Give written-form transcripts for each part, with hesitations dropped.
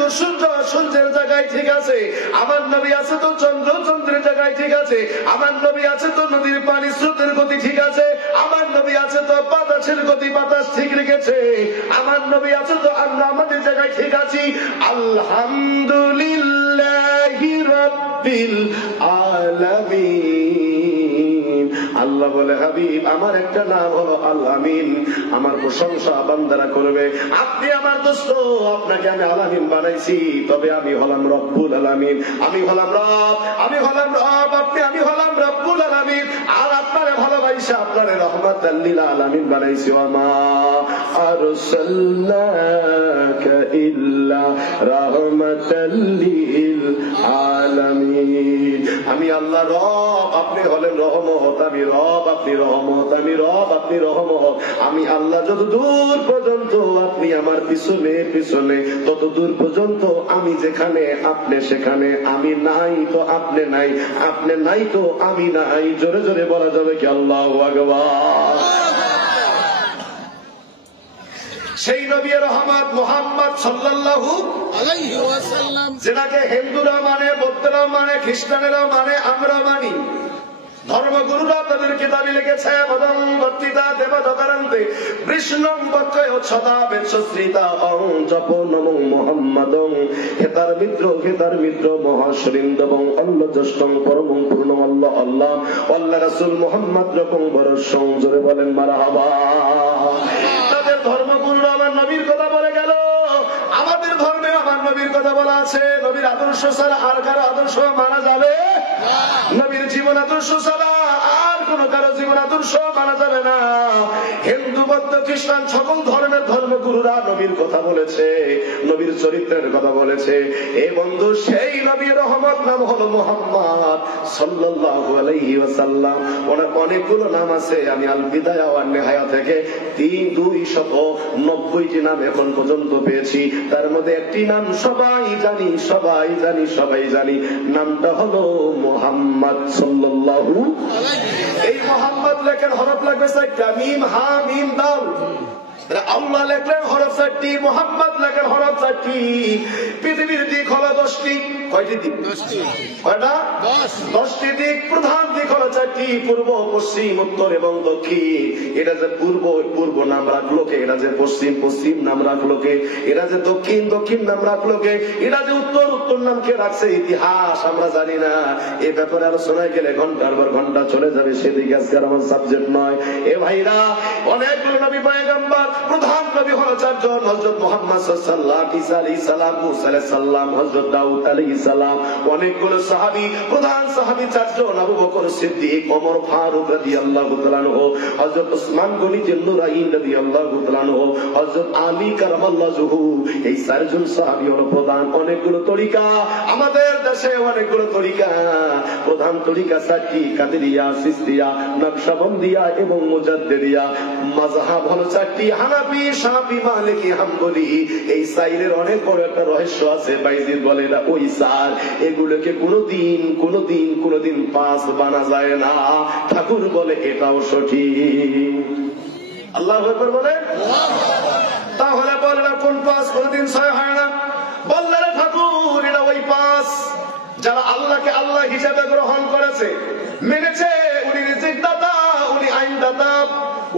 তো সূর্য সূর্যের জায়গায় ঠিক আছে, আমার নবী আছে তো চন্দ্র চন্দ্রের জায়গায় ঠিক আছে, আমার নবী আছে তো নদীর পানি স্রোতের গতি ঠিক আছে, আমার নবী আছে তো বাতাসের গতি বাতাস ঠিক রেখেছে, আমার নবী আছে তো আমরা আমাদের জায়গায় ঠিক আছি। আলহামদুলিল্লাহি রাব্বিল আলামিন। আল্লাহ বলে হাবিব আমার একটা নাম হলো আল আমিন, আমার প্রশংসা বান্দারা করবে। আপনি আমার দোস্ত, আপনাকে আমি আলামিন বানাইছি, তবে আমি হলাম রব্বুল আলামিন, আমি হলাম রব, আমি হলাম রব, আমি হলাম রব্বুল আলামিন। আর আপনারে ভালোবাসা আপনারে রহমাতাল লিল আলামিন বানাইছি। ওয়া মা আরসালনাকা ইল্লা রাহমাতাল লিল আলামিন। আমি আল্লাহ রব, আপনি হলেন রহমত, আমি রব, আপনি রহমত, আমি রব, আপনি রহমত। আমি আল্লাহ যত দূর পর্যন্ত আপনি আমার পিছনে পিছনে, তত দূর পর্যন্ত আমি যেখানে আপনি সেখানে, আমি নাই তো আপনি নাই, আপনি নাই তো আমি নাই। জোরে জোরে বলা যাবে কি আল্লাহু আকবার। সেই নবী রহমত মুহাম্মদ সাল্লাল্লাহু আলাইহি ওয়াসাল্লাম, যেটাকে হিন্দুরা মানে, বৌদ্ধরা মানে, খ্রিস্টানেরা মানে, আমরা মানি। ধর্মগুরুরা তাদের কিতাবে লিখেছে বদং বর্তিতা দেবদকারান্তে কৃষ্ণং বক্ষয় সদা বেশশ্রিতা অং জপ নমো মুহাম্মাদং হেতার মিত্র মহাশৃন্দবং অল্লজষ্টং পরমং পূর্ণম আল্লাহ আল্লাহ আল্লাহ রাসূল মুহাম্মদ রকম বড় সংজোরে বলেন মারহাবা। তাদের ধর্মগুরুরা আমার নবীর কথা বলে গেল, আমাদের ধর্মে আমার নবীর কথা বলা আছে। নবীর আদর্শ ছাড়া আর কারো আদর্শ মানা যাবে না, নবীর জীবন আদর্শ ছাড়া আর কোন কারো জীবন আদর্শ মানা যাবে না। হিন্দু বৌদ্ধ খ্রিস্টান সকল ধর্মের ধর্মগুরুরা নবীর কথা বলেছে, নবীর চরিত্রের কথা বলেছে। এই বন্ধু সেই নবীর রহমত নাম হলো মুহাম্মদ সাল্লাল্লাহু আলাইহি ওয়াসাল্লাম। ওনার অনেকগুলো নাম আছে, আমি আল বিদায়া ওয়ান নিহায়া থেকে 290টি নাম এখন পর্যন্ত পেয়েছি। তার মধ্যে একটি নাম সবাই জানি, সবাই জানি, সবাই জানি, নামটা হলো মুহাম্মদ সাল্লাল্লাহু আলাইহি। এই মুহাম্মদ লেখার হরফ লাগবে 4টা, মিম হা মিম দাল। আল্লাহ লেখলেন হরফ 4টি, মুহাম্মদ লেখেন হরফ 4টি। পৃথিবীর দিক হলো 10টি। কয়টি দিক? 10টি। কয়টা? 10টি দিক। প্রধান দিক হলো 4টি, পূর্ব পশ্চিম উত্তর এবং দক্ষিণ। এটা যে পূর্ব পূর্ব নাম রাখলো কে, এটা যে পশ্চিম পশ্চিম নাম রাখলো কে, এটা যে দক্ষিণ দক্ষিণ নাম রাখলো কে, এটা যে উত্তর উত্তর নাম কে রাখছে ইতিহাস আমরা জানি না। এ ব্যাপারে আলোচনায় গেলে ঘন্টার পর ঘন্টা চলে যাবে, সেদিকে আজকের আমার সাবজেক্ট নয়। এ ভাইরা, অনেকগুলো নবী পয়গম্বর, প্রধান নবী হলো 4 জন। হযরত মুহাম্মদ সাল্লাল্লাহু আলাইহি ঈসা আলাইহিস সালাম, মুসা আলাইহিস সালাম, হযরত দাউদ আলাইহিস সালাম। অনেকগুলো সাহাবী, প্রধান সাহাবী 4 জন, আবু বকর সিদ্দিক, ওমর ফারুক রাদিয়াল্লাহু তাআলা আনহু, হযরত উসমান গনি জিন্নুরাইন রাদিয়াল্লাহু তাআলা আনহু, হযরত আলী কারামাল্লাহু ওয়াজহু। এই 4 জন সাহাবী হলো প্রধান। অনেকগুলো তরিকা আমাদের দেশে, অনেকগুলো তরিকা। প্রধান তরিকা 4টি, কাদেরিয়া, সিস্তিয়া, নকশবন্দিয়া এবং মুজাদ্দিদিয়া। মাযহাব হলো 4টি, হানাফি, শাফি, মালিকি, হাম্বলি। এই সাইরের অনেক বড় একটা রহস্য আছে। বাইজিদ বলে না ওই সার, এগুলোকে কোনদিন 5 বানা যায় না। ঠাকুর বলে এটাও সঠিক। আল্লাহু আকবার বলে। তাহলে বলে না কোন 5? কোনদিন 6 হয় না। বললেন ঠাকুর এটা ওই 5 যারা আল্লাহকে আল্লাহ হিসেবে গ্রহণ করেছে, মেনেছে। উনি রিজিক দাতা, উনি আইন দাতা,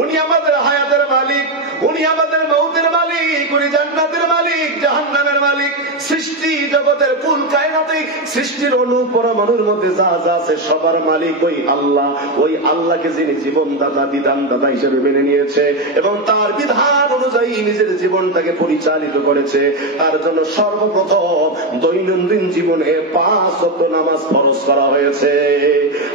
উনি আমাদের হায়াতের মালিক, উনি আমাদের মউতের মালিক, উনি জান্নাতের মালিক, জাহান্নামের মালিক। সৃষ্টি জগতের কুল কায়নাতে, সৃষ্টির অণু পরমাণুর মধ্যে যা যা আছে সবার মালিক ওই আল্লাহ। ওই আল্লাহকে যিনি জীবনদাতা, বিধানদাতা হিসেবে মেনে নিয়েছে এবং তার বিধান অনুযায়ী নিজের জীবনটাকে পরিচালিত করেছে, তার জন্য সর্বপ্রথম দৈনন্দিন জীবনে 5 ওয়াক্ত নামাজ ফরজ করা হয়েছে।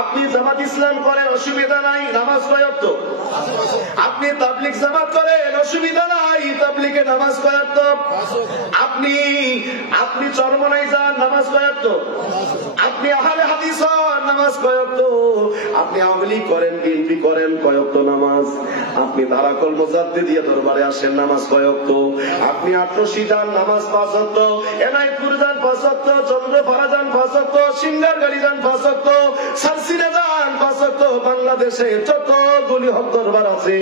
আপনি জামাত ইসলাম করেন, অসুবিধা নাই, নামাজ কয় ওয়াক্ত? আপনি তাবলীগ জামাত করেন, অসুবিধা নাই, তাবলীগে নামাজ কয় ওয়াক্ত? আপনি চরমনাই যান, নামাজ কয় ওয়াক্ত? আপনি আহলে হাদিস হন, নামাজ কয় ওয়াক্ত? আপনি আওয়ামী লীগ করেন, বিএনপি করেন, কয় ওয়াক্ত নামাজ? আপনি ধারাকল মুজাদ্দিদিয়া দরবারে আসেন, নামাজ কয় ওয়াক্ত? আপনি আটরশি যান, নামাজ 5 ওয়াক্ত। এনায়েতপুর যান 5 ওয়াক্ত, চন্দ্রপাড়া যান 5 ওয়াক্ত, সিঙ্গারগাড়ি যান 5 ওয়াক্ত, সারসিনা যান মুসলমান পাঁচ ওয়াক্ত বাংলাদেশে যতগুলি হক দরবার আছে,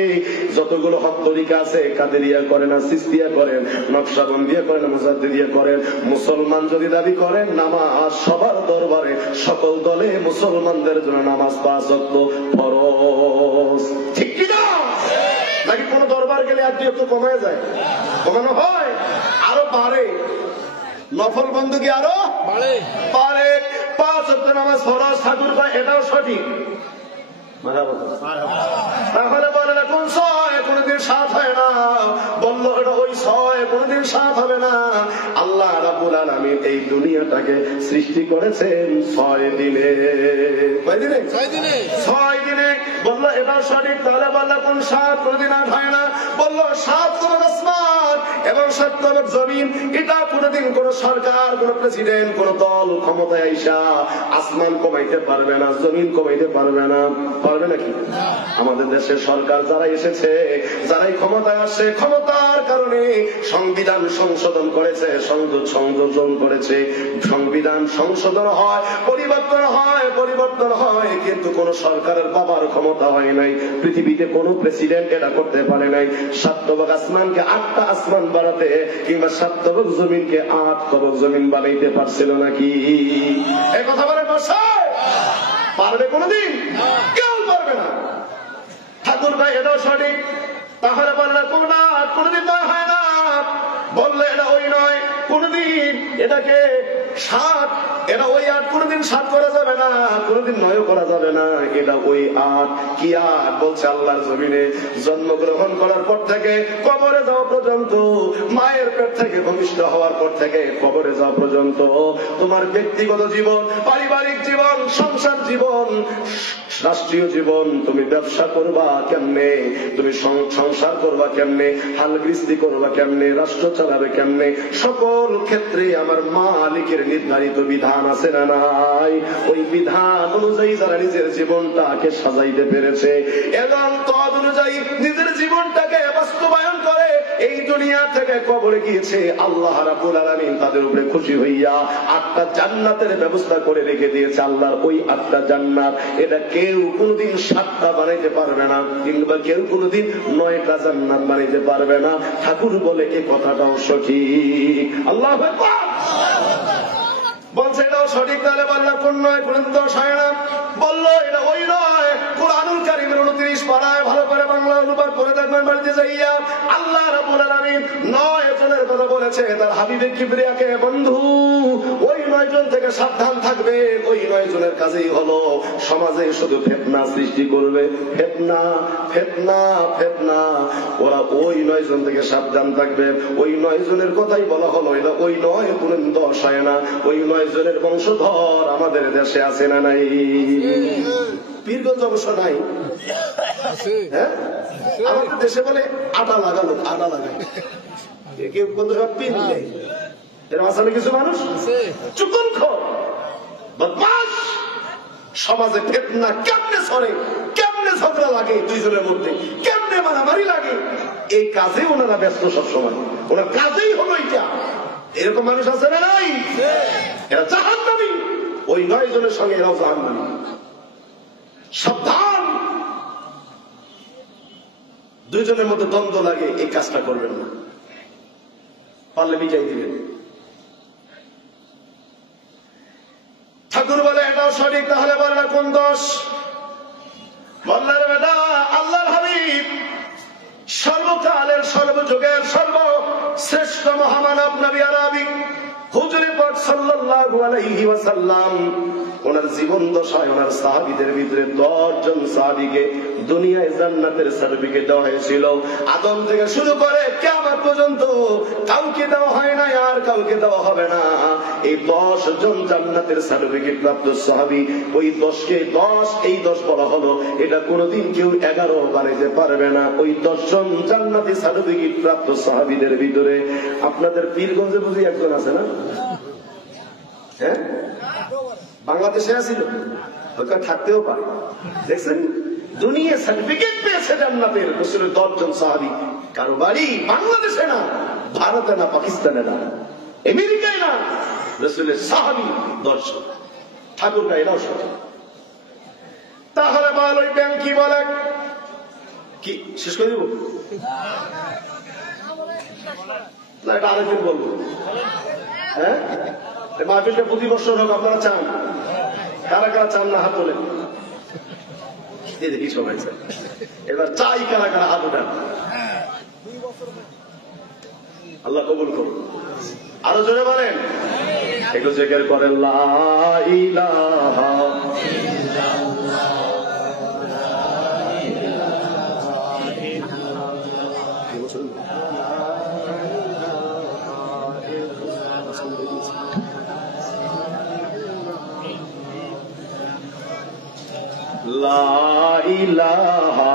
যতগুলো হক তরিকা আছে, কাদেরিয়া করেন আর সিস্তিয়া করেন, নকশবন্দিয়া করেন, মুজাদ্দিদিয়া করেন, মুসলমান যদি দাবি করেন নামাজ সবার দরবারে সকল দলে মুসলমানদের জন্য নামাজ পাঁচ ওয়াক্ত ফরজ। ঠিক কি না? নাকি কোন দরবার গেলে আর একটু কমায় যায়? কমানো হয়, আরো বাড়ে। নফল বন্দুকি আরো বাড়ে। পাঁচ ওয়াক্ত নামাজ ফরজ ঠাকুর কয়, এটাও সঠিক। তাহলে বলে না কোন ছয় কোনদিন সাত হয় না, বললো এটা ওই ছয় কোনদিন সাত হবে না। আল্লাহ রাব্বুল আলামিন এই দুনিয়াটাকে সৃষ্টি করেছেন 6 দিনে। কয় দিনে? 6 দিনে। বললো এটাও সঠিক। তাহলে বললো কোন সাত কোনদিন আট হয় না, বললো 7 তবক আসমান এবং 7 তবক জমিন। এটা কোনদিন কোন সরকার, কোন প্রেসিডেন্ট, কোন দল ক্ষমতায় আইসা আসমান কমাইতে পারবে না, জমিন কমাইতে পারবে না। পারবে নাকি? আমাদের দেশের সরকার যারা এসেছে, যারাই ক্ষমতায় আসে, ক্ষমতার কারণে সংবিধান সংশোধন করেছে, সংযোজন করেছে। সংবিধান সংশোধন হয়, পরিবর্তন হয়, কিন্তু কোন সরকারের বাবার ক্ষমতা হয় নাই। পৃথিবীতে কোন প্রেসিডেন্ট এটা করতে পারে নাই। 7 তবক আসমানকে 8টা আসমান বাড়াতে, কিংবা 7 তবক জমিনকে 8 তবক জমিন বানাইতে পারছিল নাকি? এই কথা বলে পারবে কোনদিন? কেউ পারবে না। ঠাকুর ভাই এটাও সঠিক। তাহলে বললে কোনদিন নয় হয় না, বললে এটা ওই নয় কোনদিন, এটাকে 7, এটা ওই 8 কোনদিন 7 করা যাবে না, কোনদিন 9 করা যাবে না, এটা ওই 8। কি 8? বলছে আল্লাহর জমিনে জন্মগ্রহণ করার পর থেকে কবরে যাওয়া পর্যন্ত, মায়ের পেট থেকে ভূমিষ্ঠ হওয়ার পর থেকে কবরে যাওয়া পর্যন্ত তোমার ব্যক্তিগত জীবন, পারিবারিক জীবন, সংসার জীবন, রাষ্ট্রীয় জীবন, তুমি ব্যবসা করবা কেমনে, তুমি সংসার করবা কেমনে, হাল গৃহস্থী করবা কেমনে, রাষ্ট্র চালাবে কেমনে, সকল ক্ষেত্রে আমার মালিকের নির্ধারিত বিধান আছে না নাই? ওই বিধান অনুযায়ী যারা নিজের জীবনটাকে সাজাইতে পেরেছে এবং তদ অনুযায়ী নিজের জীবনটাকে বাস্তবায়ন করে এই দুনিয়া থেকে কবরে গিয়েছে, আল্লাহ রাব্বুল আলামিন তাদের উপরে খুশি হইয়া 8টা জান্নাতের ব্যবস্থা করে রেখে দিয়েছে। আল্লাহর ওই 8টা জান্নাত, এটা কেউ কোনদিন 7টা বানাইতে পারবে না, কিংবা কেউ কোনদিন 9টা জান্নাত বানাইতে পারবে না। ঠাকুর বলে এই কথাটাও সঠিক। আল্লাহু আকবার। বলছে এটাও সঠিক। তাহলে বললাম কোন নয়, কোন 10 হয় না, বললো এটা ওই নয়। কুরআনুল কারীমের 29 পারায় ভালো করে বাংলা অনুবাদ করে দেখবেন বাড়িতে যাইয়া। আল্লাহ রাব্বুল আলামিন 9 জনের কথা বলেছে তার হাবিবে কিবরিয়াকে, বন্ধু ওই 9 জন থেকে সাবধান থাকবে। ওই 9 জনের কাজেই হলো সমাজে শুধু ফিতনা সৃষ্টি করবে, ফিতনা ফিতনা ফিতনা। ওরা ওই 9 জন থেকে সাবধান থাকবে। ওই 9 জনের কথাই বলা হলো, এটা ওই 9 কোন 10 হয় না। ওই 9 জনের বংশধর আমাদের দেশে আছে না নাই? পীরগঞ্জ অবশ্য নাই, হ্যাঁ আমাদের দেশে বলে আটা লাগালো, আটা লাগায় কেউ বন্ধু সব পীর নেই। এরকম আসলে কিছু মানুষ চুকুনখোর বদমাশ। সমাজে ফিতনা কেমনে ছড়ে, কেমনে ঝগড়া লাগে, 2 জনের মধ্যে কেমনে মারামারি লাগে, এই কাজে ওনারা ব্যস্ত সবসময়। ওনার কাজেই হলো এটা। এরকম মানুষ আছে না নাই? এরা জাহান্নামী। ওই 9 জনের সঙ্গে এরাও জাহান্নামী। সাবধান, 2 জনের মধ্যে দ্বন্দ্ব লাগে, এই কাজটা করবেন না, পারলে মিটাই দিবেন। ঠাকুর বলে এটাও সঠিক। তাহলে বললে কোন 10? বললেন বেটা আল্লাহর হাবিব সর্বকালের, সর্বযুগের সর্বশ্রেষ্ঠ মহামানব নবী আরবি হুজুরে পাক সাল্লাল্লাহু আলাইহি ওয়াসাল্লাম, ওনার জীবন দশায় ওনার সাহাবীদের ভিতরে 10 জন সাহাবীকে দুনিয়ায় জান্নাতের সার্টিফিকেট দেওয়া হয়েছিল। আদম থেকে শুরু করে কিয়ামত পর্যন্ত কাউকে দেওয়া হয় না, আর কাউকে দেওয়া হবে না। এই 10 জন জান্নাতের সার্টিফিকেট প্রাপ্ত সাহাবী, ওই 10কে 10, এই 10 বলা হলো, এটা কোনোদিন কেউ 11 বানাইতে পারবে না। ওই 10 জন জান্নাতি সার্টিফিকেট প্রাপ্ত সাহাবীদের ভিতরে আপনাদের পীরগঞ্জে বুঝি একজন আছে না? হ্যাঁ, বাংলাদেশে আসিল, থাকতেও পারে। দেখছেন দুনিয়া সার্টিফিকেট পেয়েছে জান্নাতের রাসূলের 10 জন সাহাবী। কারো বাড়ি বাংলাদেশে না, ভারতে না, পাকিস্তানে না, আমেরিকায় না, রাসূলের সাহাবী 10 জন। ঠাকুর গায়ে নাও সঠিক। তাহলে বল ওই ব্যাংক কি বলে? কি শেষ করে দিব না, এটা আরেকদিন বলবো। হ্যাঁ, মাহফিলটা প্রতি বছর হোক, আপনারা চান? কারা কারা চান না হাত তোলেন? দেখি সবাই চান। এবার চাই কারা কারা হাত ওঠান। আল্লাহ কবুল করুন। আরো জোরে বলেন, একটু জিকির করেন লা ইলাহা লা ইলাহা,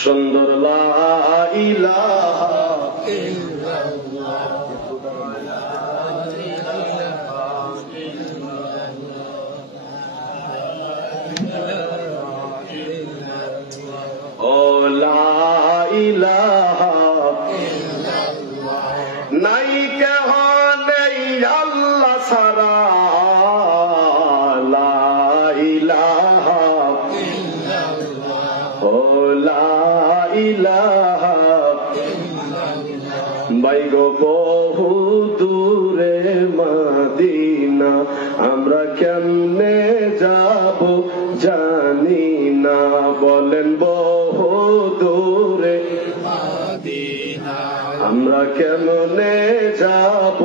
সুন্দর লা ইলাহা ও লা ইলাহা নাই কেহ নেই আল্লাহ ছাড়া, লা ইলাহা ও লা ইলাহা বাইগো বহু দূরে মদিনা, আমরা কেমনে যাব জানি না। বলেন বহু দূরে মদিনা, আমরা কেমনে যাব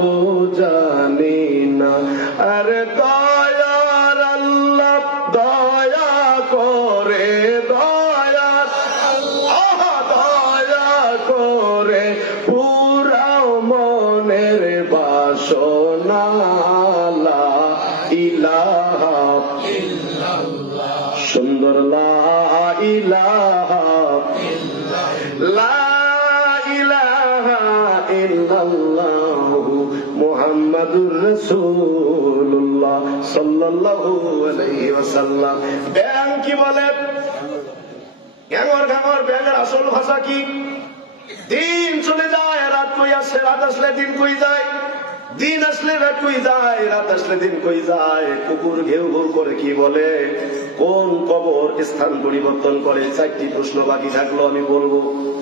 জানি না। আরে দয়ার আল্লাহ দয়া করে, দয়ার আল্লাহ দয়া করে পুরাও মনের বাসনা, লা ইলাহা সুন্দর লা ইলাহা লা ইলাহা ইল্লাল্লাহু মুহাম্মাদুর রাসূলুল্লাহ সাল্লাল্লাহু আলাইহি ওয়াসাল্লাম। ব্যাংক কি বলে? গ্যাঙর গ্যাঙর ব্যাঙের আসল ভাষা কি? দিন চলে যায়, রাত কই আসে, রাত আসলে দিন কই যায়, দিন আসলে রাত কই যায়, রাত আসলে দিন কই যায়। কুকুর ঘেউ ঘেউ করে কি বলে? কোন কবর স্থান পরিবর্তন করে? 4টি প্রশ্ন বাকি থাকলো, আমি বলবো।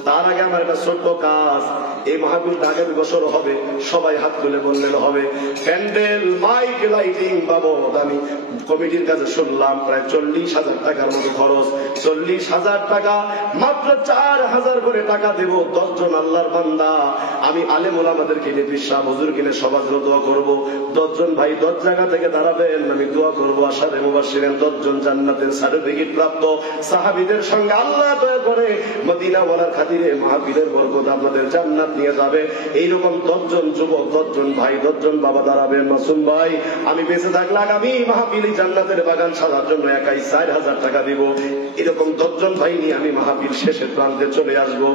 তার আগে আমার একটা ছোট্ট কাজ। এই মাহফিলটা আগামী বছর হবে, সবাই হাত তুলে বললেন হবে। প্যান্ডেল, মাইক, লাইটিং বাবদ আমি কমিটির কাছে শুনলাম প্রায় 40,000 টাকার মতো খরচ। 40,000 টাকা, মাত্র 4,000 করে টাকা দেব 10 জন আল্লাহর বান্দা। আমি আলেম ওলামাদের কিনে, বিশ্বাস হুজুর কিনে সবার জন্য দোয়া করবো। 10 জন ভাই 10 জায়গা থেকে দাঁড়াবেন, আমি দোয়া করবো। আশারে মুবাশশিরিন 10 জন জান্নাতের সার্টিফিকেট প্রাপ্ত সাহাবীদের সঙ্গে আল্লাহ দয়া করে মদিনা ওয়ালার খাতিরে মাহফিলের বরকত আপনাদের জান্নাত নিয়ে যাবে। এইরকম 10 জন যুবক, 10 জন ভাই, 10 জন বাবা দাঁড়াবেন। মাসুম ভাই, আমি বেঁচে থাকলে আগামী মাহফিলে জান্নাতের বাগান সাজার জন্য একাই 4,000 টাকা দিব। এরকম 10 জন ভাই নিয়ে আমি মাহফিল শেষের প্রান্তে চলে আসবো।